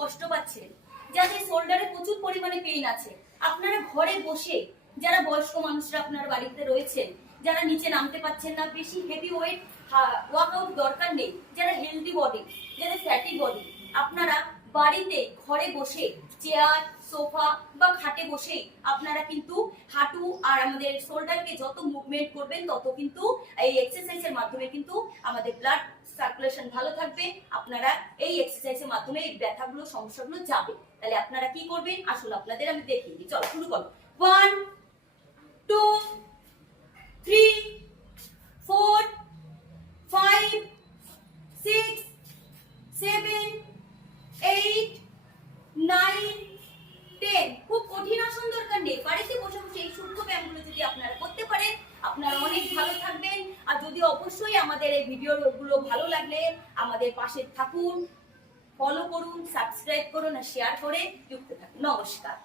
কষ্ট পাচ্ছেন, যাদের শোল্ডারে প্রচুর পরিমাণে পেইন আছে, আপনারা ঘরে বসে, যারা বয়স্ক মানুষরা আপনার বাড়িতে রয়েছেন, যারা নিচে নামতে পারছেন না, বেশি হেভি ওয়েট ওয়ার্কআউট দরকার নেই, যারা হেলদি বডি, যাদের ফ্যাটি বডি, আপনারা বাড়িতে ঘরে বসে চেয়ার, সোফা বা খাটে বসে আপনারা কিন্তু হাঁটু আর আমাদের শোল্ডারকে যত মুভমেন্ট করবেন তত কিন্তু এই এক্সারসাইজের মাধ্যমে কিন্তু আমাদের ব্লাড সার্কুলেশন ভালো থাকবে। আপনারা এই এক্সারসাইজের মাধ্যমে এই ব্যথাগুলো, সমস্যাগুলো যাবে। তাহলে আপনারা কি করবেন আসলে আপনাদের আমি দেখিয়ে দিই। চলো শুরু করো। 1 2 3 4 5 6 7 8 9 10। খুব কঠিন আসন দরকার নেই, বাড়িতে বসে বসে এই সূক্ষ্ম ব্যায়ামগুলো যদি আপনারা করতে পারেন আপনারা অনেক ভালো থাকবেন। আর যদি অবশ্যই আমাদের এই ভিডিওগুলো ভালো লাগলে আমাদের পাশে থাকুন, ফলো করুন, সাবস্ক্রাইব করুন আর শেয়ার করে যুক্ত থাকুন। নমস্কার।